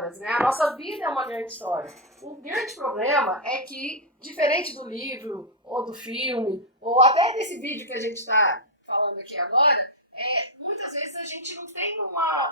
histórias, né? A nossa vida é uma grande história. O grande problema é que, diferente do livro, ou do filme, ou até desse vídeo que a gente está falando aqui agora, muitas vezes a gente não tem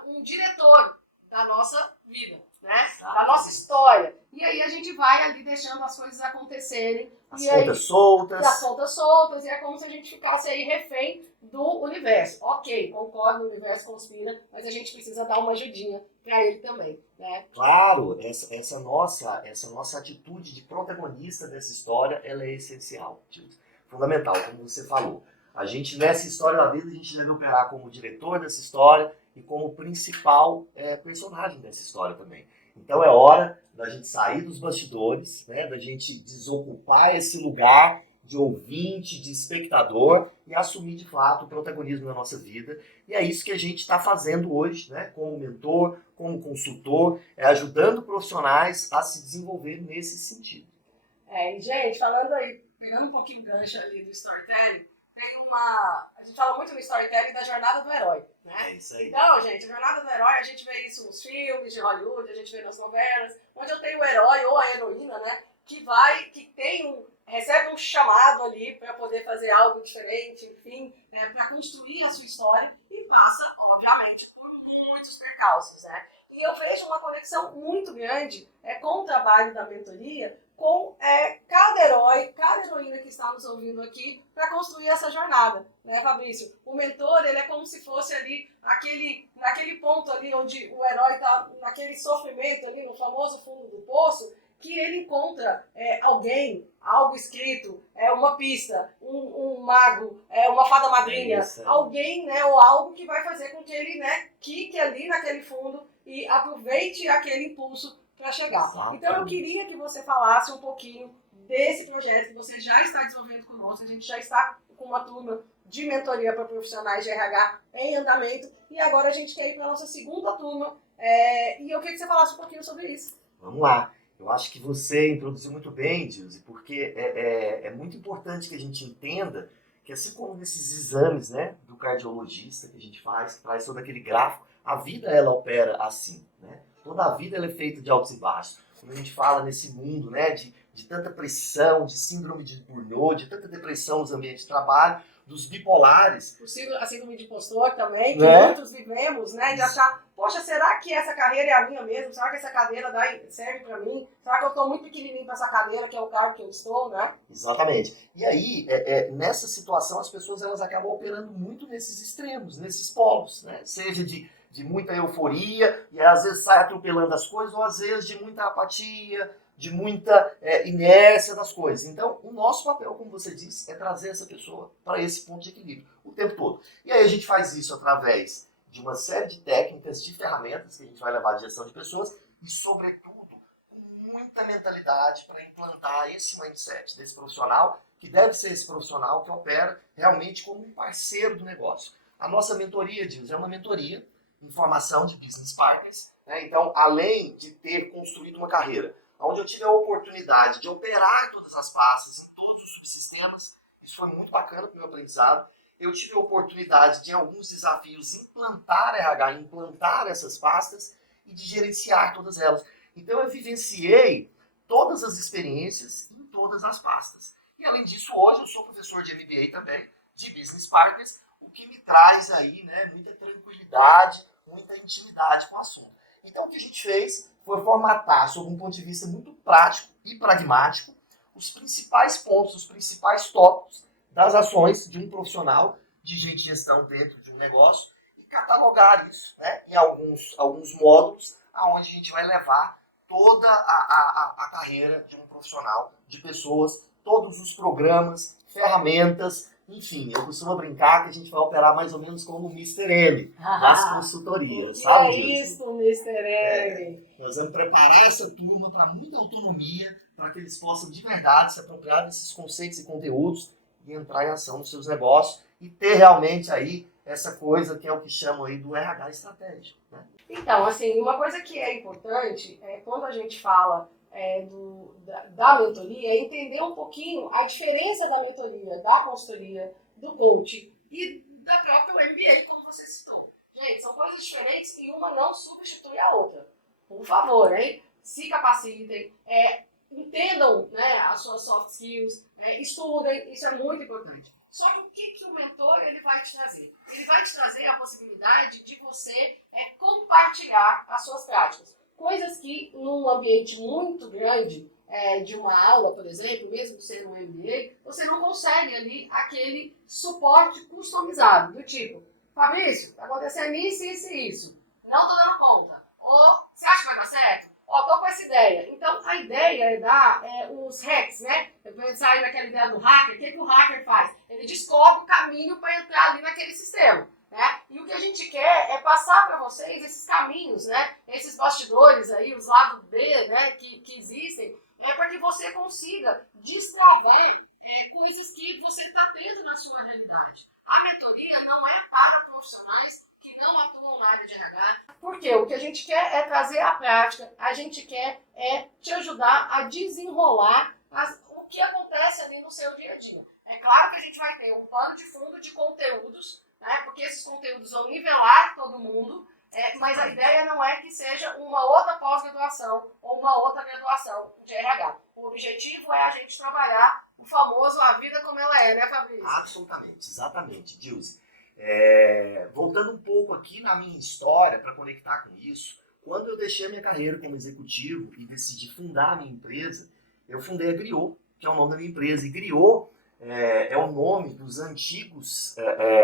um diretor da nossa vida, né? Da nossa história. E aí a gente vai ali deixando as coisas acontecerem. As pontas soltas. As pontas soltas, e é como se a gente ficasse aí refém do universo. Ok, concordo, o universo conspira, mas a gente precisa dar uma ajudinha para ele também, né? Claro, essa nossa atitude de protagonista dessa história, ela é essencial, fundamental, como você falou. A gente, nessa história da vida, a gente deve operar como diretor dessa história e como principal personagem dessa história também. Então é hora da gente sair dos bastidores, né, da gente desocupar esse lugar de ouvinte, de espectador e assumir de fato o protagonismo da nossa vida. E é isso que a gente está fazendo hoje, né, como mentor, como consultor, ajudando profissionais a se desenvolver nesse sentido. E gente, falando aí, pegando um pouquinho gancho ali do storytelling, a gente fala muito no storytelling da jornada do herói, né? É isso aí. Então, gente, a jornada do herói, a gente vê isso nos filmes de Hollywood, a gente vê nas novelas, onde eu tenho o herói ou a heroína, né? Que recebe um chamado ali para poder fazer algo diferente, enfim, para construir a sua história e passa, obviamente, por muitos percalços, né? E eu vejo uma conexão muito grande com o trabalho da mentoria, com cada herói, cada heroína que está nos ouvindo aqui para construir essa jornada, né, Fabrício? O mentor, ele é como se fosse ali naquele ponto ali onde o herói está naquele sofrimento ali, no famoso fundo do poço, que ele encontra alguém, algo escrito, uma pista, um mago, uma fada madrinha, alguém, né, ou algo que vai fazer com que ele, né, quique ali naquele fundo e aproveite aquele impulso para chegar. Exatamente. Então eu queria que você falasse um pouquinho desse projeto que você já está desenvolvendo conosco. A gente já está com uma turma de mentoria para profissionais de RH em andamento e agora a gente quer ir para a nossa segunda turma e eu queria que você falasse um pouquinho sobre isso. Vamos lá. Eu acho que você introduziu muito bem, Dilze, porque é muito importante que a gente entenda que assim como nesses exames, né, do cardiologista que a gente faz, que traz todo aquele gráfico, a vida ela opera assim, né? Toda a vida ela é feita de altos e baixos. Quando a gente fala nesse mundo, né, de tanta pressão, de síndrome de Burnout, de tanta depressão nos ambientes de trabalho, dos bipolares. A síndrome de impostor também, que muitos vivemos, né, de achar, poxa, será que essa carreira é a minha mesmo? Será que essa cadeira serve para mim? Será que eu estou muito pequenininho para essa cadeira, que é o cargo que eu estou, né? Exatamente. E aí, nessa situação, as pessoas elas acabam operando muito nesses extremos, nesses polos, né? Seja de muita euforia, e às vezes sai atropelando as coisas, ou às vezes de muita apatia, de muita inércia das coisas. Então, o nosso papel, como você disse, é trazer essa pessoa para esse ponto de equilíbrio o tempo todo. E aí a gente faz isso através de uma série de técnicas, de ferramentas que a gente vai levar de gestão de pessoas e, sobretudo, com muita mentalidade para implantar esse mindset desse profissional, que deve ser esse profissional que opera realmente como um parceiro do negócio. A nossa mentoria, Dilson, é uma mentoria em formação de business partners. Né? Então, além de ter construído uma carreira onde eu tive a oportunidade de operar todas as pastas, em todos os subsistemas, isso foi muito bacana para o meu aprendizado. Eu tive a oportunidade de, em alguns desafios, implantar RH, implantar essas pastas e de gerenciar todas elas. Então, eu vivenciei todas as experiências em todas as pastas. E, além disso, hoje eu sou professor de MBA também, de Business Partners, o que me traz aí, né, muita tranquilidade, muita intimidade com o assunto. Então, o que a gente fez foi formatar, sob um ponto de vista muito prático e pragmático, os principais pontos, os principais tópicos das ações de um profissional de gestão dentro de um negócio e catalogar isso, né, em alguns módulos aonde a gente vai levar toda a carreira de um profissional, de pessoas, todos os programas, ferramentas. Enfim, eu costumo brincar que a gente vai operar mais ou menos como o Mr. M das consultorias, sabe disso? É isso, Mr. M. Nós vamos preparar essa turma para muita autonomia, para que eles possam de verdade se apropriar desses conceitos e conteúdos e entrar em ação nos seus negócios e ter realmente aí essa coisa que é o que chamam aí do RH estratégico, né? Então, assim, uma coisa que é importante é quando a gente fala da mentoria, é entender um pouquinho a diferença da mentoria, da consultoria, do coaching e da própria MBA, como você citou. Gente, são coisas diferentes e uma não substitui a outra. por favor, hein? Se capacitem, entendam, né, as suas soft skills, estudem, isso é muito importante. Só que o que o mentor ele vai te trazer? Ele vai te trazer a possibilidade de você compartilhar as suas práticas. Coisas que, num ambiente muito grande, de uma aula, por exemplo, mesmo sendo um MBA, você não consegue ali aquele suporte customizado, do tipo, Fabrício, está acontecendo isso, isso e isso. Não estou dando conta. Ou, você acha que vai dar certo? Ó, tô com essa ideia. Então, a ideia é dar os hacks, né? Eu pensar aí naquela ideia do hacker. O que o hacker faz? Ele descobre o caminho para entrar ali naquele sistema, né? E o que a gente quer é passar para vocês esses caminhos, né? Esses bastidores aí, os lados B, né? Que existem, para que você consiga destravar coisas que você está tendo na sua realidade. A mentoria não é para profissionais que não atuam na área de RH. Porque o que a gente quer é trazer a prática, a gente quer te ajudar a desenrolar o que acontece ali no seu dia a dia. É claro que a gente vai ter um pano de fundo de conteúdos, né, porque esses conteúdos vão nivelar todo mundo, mas a ideia não é que seja uma outra pós-graduação ou uma outra graduação de RH. O objetivo é a gente trabalhar o famoso a vida como ela é, né, Fabrício? Absolutamente, exatamente, Dilce. Voltando um pouco aqui na minha história, para conectar com isso, quando eu deixei a minha carreira como executivo e decidi fundar a minha empresa, eu fundei a Griot, que é o nome da minha empresa. E Griot é o nome dos antigos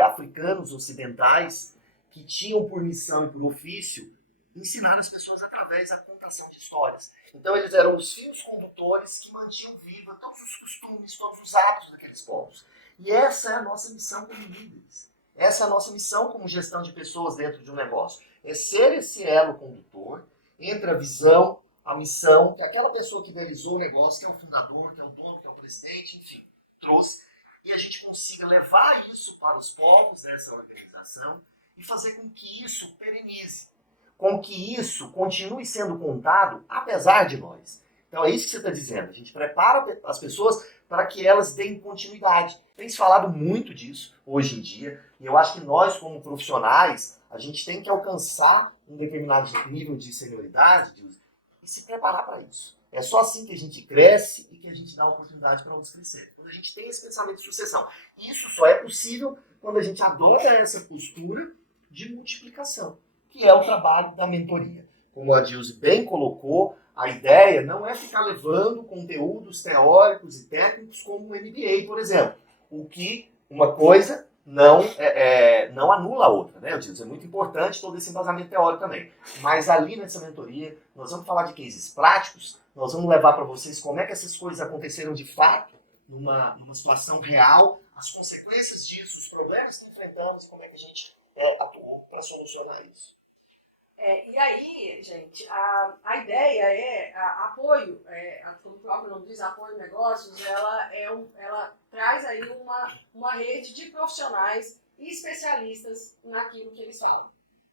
africanos ocidentais que tinham por missão e por ofício ensinar as pessoas através da contação de histórias. Então eles eram os fios condutores que mantinham viva todos os costumes, todos os hábitos daqueles povos. E essa é a nossa missão como líderes. Essa é a nossa missão como gestão de pessoas dentro de um negócio. É ser esse elo condutor entre a visão, a missão, que aquela pessoa que idealizou o negócio, que é o fundador, que é o dono, que é o presidente, enfim, trouxe, e a gente consiga levar isso para os povos dessa organização e fazer com que isso perenize, com que isso continue sendo contado apesar de nós. Então é isso que você está dizendo. A gente prepara as pessoas para que elas deem continuidade. Tem se falado muito disso hoje em dia, e eu acho que nós, como profissionais, a gente tem que alcançar um determinado nível de senioridade e se preparar para isso. É só assim que a gente cresce e que a gente dá oportunidade para outros crescerem. Quando a gente tem esse pensamento de sucessão. Isso só é possível quando a gente adota essa postura de multiplicação, que é o trabalho da mentoria. Como a Dilce bem colocou, a ideia não é ficar levando conteúdos teóricos e técnicos como o MBA, por exemplo. O que uma coisa não anula a outra, né, Dilce? É muito importante todo esse embasamento teórico também. Mas ali nessa mentoria, nós vamos falar de cases práticos, nós vamos levar para vocês como é que essas coisas aconteceram de fato, numa situação real, as consequências disso, os problemas que enfrentamos e como é que a gente atuou para solucionar isso. E aí, gente, a ideia é apoio, como o próprio nome diz, apoio negócios, ela traz aí uma rede de profissionais e especialistas naquilo que eles falam.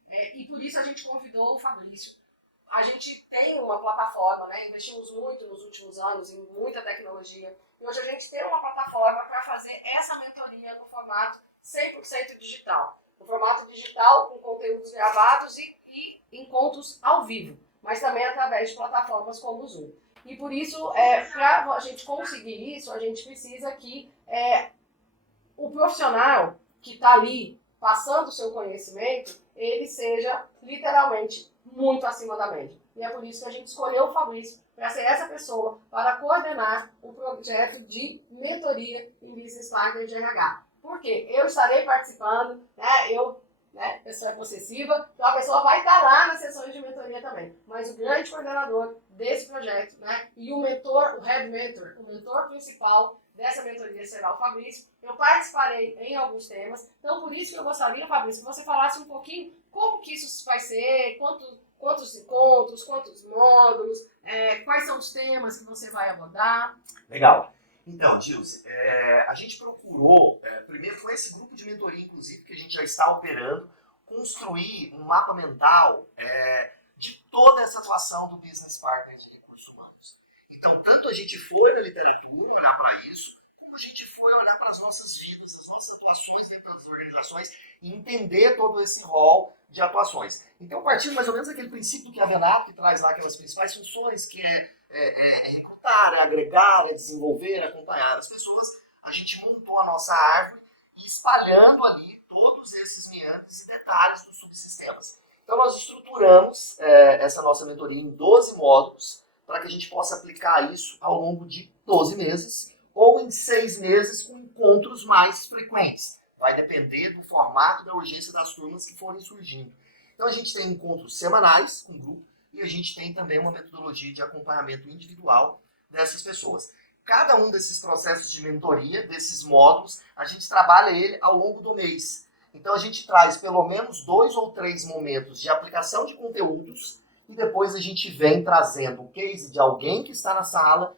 E por isso a gente convidou o Fabrício. A gente tem uma plataforma, né? Investimos muito nos últimos anos em muita tecnologia, e hoje a gente tem uma plataforma para fazer essa mentoria no formato 100% digital. No formato digital, com conteúdos gravados e encontros ao vivo, mas também através de plataformas como o Zoom. E por isso, para a gente conseguir isso, a gente precisa que o profissional que está ali passando o seu conhecimento, ele seja literalmente muito acima da média. E é por isso que a gente escolheu o Fabrício para ser essa pessoa para coordenar o projeto de mentoria em Business Partner de RH. Porque eu estarei participando, pessoa possessiva, então a pessoa vai estar lá nas sessões de mentoria também. Mas o grande coordenador desse projeto, e o mentor, o head mentor, o mentor principal dessa mentoria será o Fabrício. Eu participarei em alguns temas, então por isso que eu gostaria, Fabrício, que você falasse um pouquinho como que isso vai ser, quantos encontros, quantos módulos, quais são os temas que você vai abordar. Legal. Então, Dilce, a gente procurou, primeiro com esse grupo de mentoria, inclusive, que a gente já está operando, construir um mapa mental de toda essa atuação do Business Partner de recursos humanos. Então, tanto a gente foi na literatura olhar para isso, como como a gente foi olhar para as nossas vidas, as nossas atuações dentro das organizações e entender todo esse rol de atuações. Então, partindo mais ou menos daquele princípio do Chiavenato, que traz lá aquelas principais funções, que é recrutar, é agregar, é desenvolver, é acompanhar as pessoas, a gente montou a nossa árvore e espalhando ali todos esses meandros e detalhes dos subsistemas. Então, nós estruturamos essa nossa mentoria em 12 módulos para que a gente possa aplicar isso ao longo de 12 meses ou em 6 meses com encontros mais frequentes. Vai depender do formato e da urgência das turmas que forem surgindo. Então, a gente tem encontros semanais com o grupo e a gente tem também uma metodologia de acompanhamento individual dessas pessoas. Cada um desses processos de mentoria, desses módulos, a gente trabalha ele ao longo do mês. Então, a gente traz pelo menos 2 ou 3 momentos de aplicação de conteúdos e depois a gente vem trazendo o case de alguém que está na sala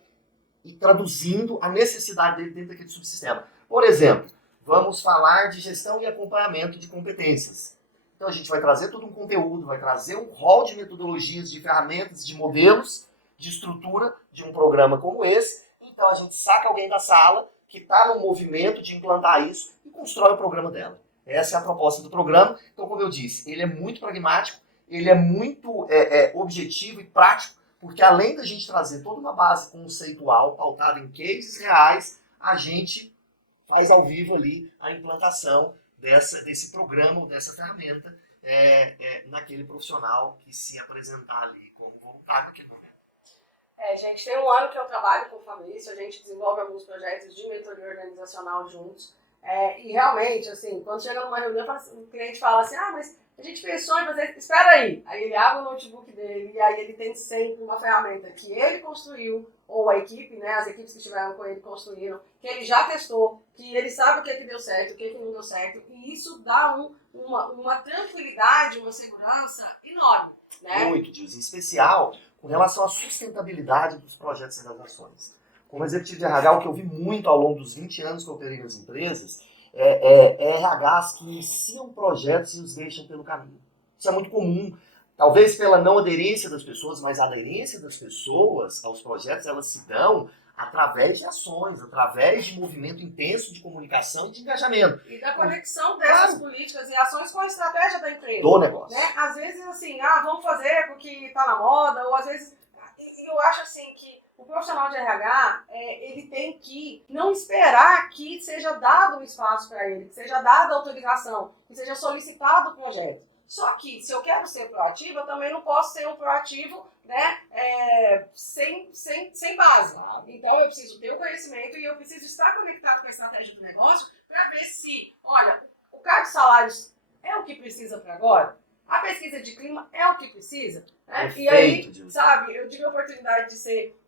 e traduzindo a necessidade dele dentro daquele subsistema. Por exemplo, vamos falar de gestão e acompanhamento de competências. Então a gente vai trazer todo um conteúdo, vai trazer um rol de metodologias, de ferramentas, de modelos, de estrutura de um programa como esse. Então a gente saca alguém da sala que está no movimento de implantar isso e constrói o programa dela. Essa é a proposta do programa. Então, como eu disse, ele é muito pragmático, ele é muito objetivo e prático, porque além da gente trazer toda uma base conceitual pautada em cases reais, a gente faz ao vivo ali a implantação desse programa, dessa ferramenta, naquele profissional que se apresentar ali como voluntário naquele momento. Gente, tem um ano que eu trabalho com o Fabrício, a gente desenvolve alguns projetos de mentoria organizacional juntos. E realmente, assim, quando chega numa reunião, o cliente fala assim, mas a gente pensou em fazer, espera aí. Aí ele abre o notebook dele e aí ele tem sempre uma ferramenta que ele construiu, ou a equipe, né, as equipes que estiveram com ele construíram, que ele já testou, que ele sabe o que deu certo, o que não deu certo, e isso dá uma tranquilidade, uma segurança enorme. Né? Muito, Deus, em especial com relação à sustentabilidade dos projetos e das ações. Como executivo de RH, o que eu vi muito ao longo dos 20 anos que eu operei nas empresas RHs que iniciam projetos e os deixam pelo caminho. Isso é muito comum. Talvez pela não aderência das pessoas, mas a aderência das pessoas aos projetos, elas se dão através de ações, através de movimento intenso de comunicação e de engajamento. E da conexão dessas políticas e ações com a estratégia da empresa. Do negócio. Né? Às vezes, assim, vamos fazer porque está na moda, ou às vezes... Eu acho, assim, que o profissional de RH, ele tem que não esperar que seja dado um espaço para ele, que seja dada autorização, que seja solicitado o projeto. Só que, se eu quero ser proativo, eu também não posso ser um proativo, né, sem base. Então, eu preciso ter o conhecimento e eu preciso estar conectado com a estratégia do negócio para ver se, olha, o cargo de salários é o que precisa para agora? A pesquisa de clima é o que precisa? Né? E aí, sabe, eu tive a oportunidade de ser,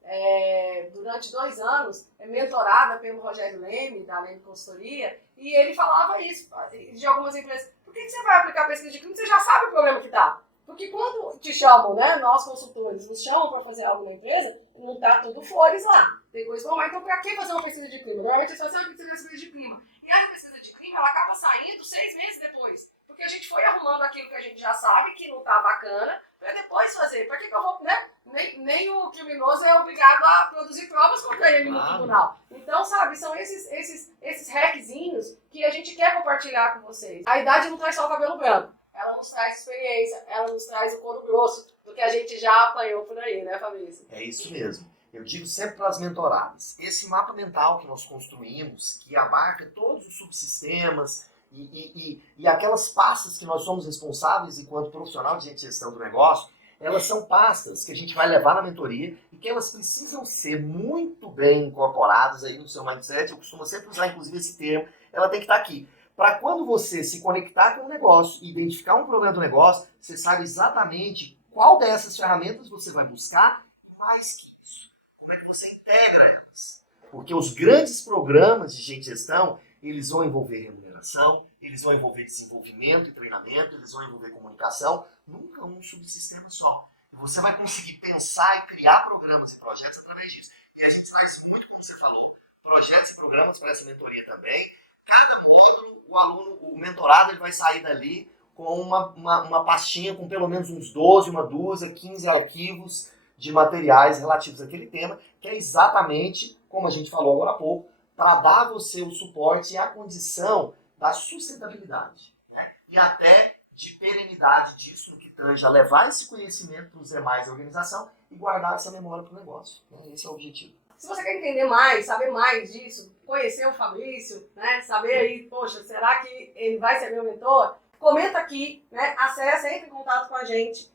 durante 2 anos, mentorada pelo Rogério Leme, da Leme Consultoria, e ele falava isso de algumas empresas. Por que você vai aplicar a pesquisa de clima? Você já sabe o problema que está. Porque quando te chamam, né, nós consultores, nos chamam para fazer algo na empresa, não está tudo flores lá. Tem coisa normal. Então, para que fazer uma pesquisa de clima? Normalmente a gente faz uma pesquisa de clima. E a pesquisa de clima, ela acaba saindo 6 meses depois. Porque a gente foi arrumando aquilo que a gente já sabe, que não está bacana, para depois fazer. Para que eu vou, né? Nem o criminoso é obrigado a produzir provas contra ele no tribunal. Então, sabe, são esses hackzinhos que a gente quer compartilhar com vocês. A idade não traz só o cabelo branco. Ela nos traz experiência, ela nos traz o couro grosso do que a gente já apanhou por aí, né, Fabrício? É isso mesmo. Eu digo sempre para as mentoradas, esse mapa mental que nós construímos, que abarca todos os subsistemas e aquelas pastas que nós somos responsáveis enquanto profissional de gestão do negócio, elas são pastas que a gente vai levar na mentoria e que elas precisam ser muito bem incorporadas aí no seu mindset. Eu costumo sempre usar, inclusive, esse termo. Ela tem que estar aqui. Para quando você se conectar com o negócio e identificar um problema do negócio, você sabe exatamente qual dessas ferramentas você vai buscar, mais que isso, como é que você integra elas. Porque os grandes programas de gestão, eles vão envolver remuneração, eles vão envolver desenvolvimento e treinamento, eles vão envolver comunicação, nunca um subsistema só. E você vai conseguir pensar e criar programas e projetos através disso. E a gente faz muito, como você falou, projetos e programas para essa mentoria também. Cada módulo, o aluno, o mentorado, ele vai sair dali com uma pastinha com pelo menos uns 12, uma dúzia, 15 arquivos de materiais relativos àquele tema, que é exatamente, como a gente falou agora há pouco, para dar a você o suporte e a condição da sustentabilidade, né? E até de perenidade disso, no que tange a levar esse conhecimento para os demais da organização e guardar essa memória para o negócio. Né? Esse é o objetivo. Se você quer entender mais, saber mais disso, conhecer o Fabrício, né? Saber aí, poxa, será que ele vai ser meu mentor? Comenta aqui, né? Acesse, entre em contato com a gente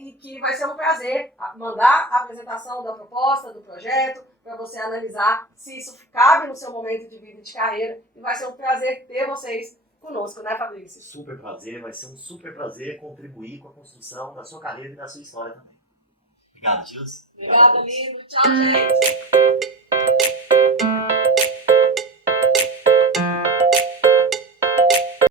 e que vai ser um prazer mandar a apresentação da proposta, do projeto, para você analisar se isso cabe no seu momento de vida e de carreira. E vai ser um prazer ter vocês conosco, né, Fabrício? Super prazer, vai ser um super prazer contribuir com a construção da sua carreira e da sua história também. Obrigado, Gilson. Obrigada, lindo. Tchau, gente.